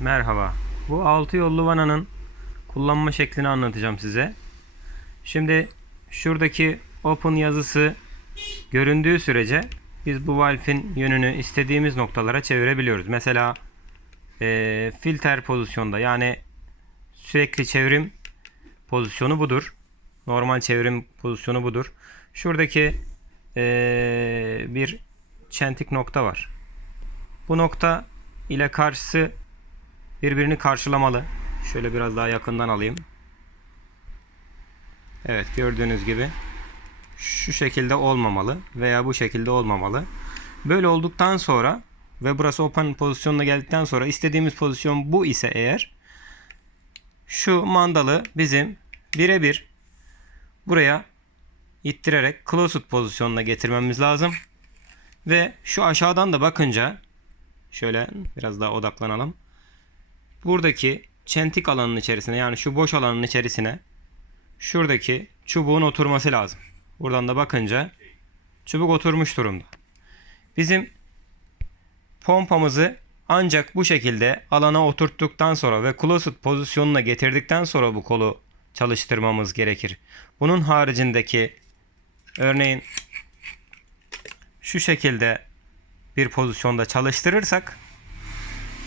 Merhaba. Bu 6 yollu vananın kullanma şeklini anlatacağım size. Şimdi şuradaki open yazısı göründüğü sürece biz bu valfin yönünü istediğimiz noktalara çevirebiliyoruz. Mesela eee, filter pozisyonda yani sürekli çevrim pozisyonu budur. Normal çevrim pozisyonu budur. Şuradaki eee, bir çentik nokta var. Bu nokta ile karşısı birbirini karşılamalı. Şöyle biraz daha yakından alayım. Evet gördüğünüz gibi şu şekilde olmamalı veya bu şekilde olmamalı. Böyle olduktan sonra ve burası open pozisyonuna geldikten sonra istediğimiz pozisyon bu ise eğer şu mandalı bizim birebir buraya ittirerek closed pozisyonuna getirmemiz lazım. Ve şu aşağıdan da bakınca şöyle biraz daha odaklanalım buradaki çentik alanın içerisine yani şu boş alanın içerisine şuradaki çubuğun oturması lazım. Buradan da bakınca çubuk oturmuş durumda. Bizim pompamızı ancak bu şekilde alana oturttuktan sonra ve closed pozisyonuna getirdikten sonra bu kolu çalıştırmamız gerekir. Bunun haricindeki örneğin şu şekilde bir pozisyonda çalıştırırsak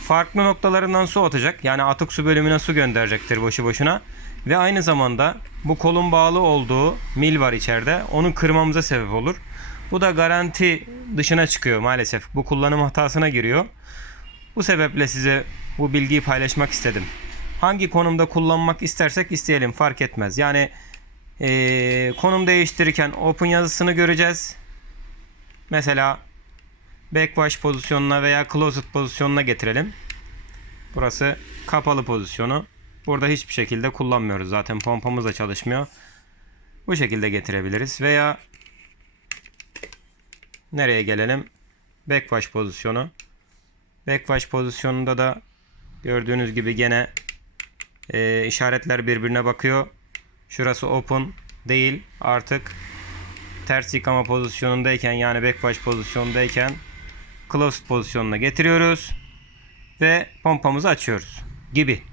farklı noktalarından su atacak. Yani atık su bölümüne su gönderecektir boşu boşuna. Ve aynı zamanda bu kolun bağlı olduğu mil var içeride. Onu kırmamıza sebep olur. Bu da garanti dışına çıkıyor maalesef. Bu kullanım hatasına giriyor. Bu sebeple size bu bilgiyi paylaşmak istedim. Hangi konumda kullanmak istersek isteyelim fark etmez. Yani eee, konum değiştirirken open yazısını göreceğiz. Mesela backwash pozisyonuna veya closed pozisyonuna getirelim. Burası kapalı pozisyonu. Burada hiçbir şekilde kullanmıyoruz. Zaten pompamız da çalışmıyor. Bu şekilde getirebiliriz. Veya nereye gelelim? Backwash pozisyonu. Backwash pozisyonunda da gördüğünüz gibi gene e, işaretler birbirine bakıyor. Şurası open değil. Artık ters yıkama pozisyonundayken yani backwash pozisyonundayken closed pozisyonuna getiriyoruz ve pompamızı açıyoruz gibi.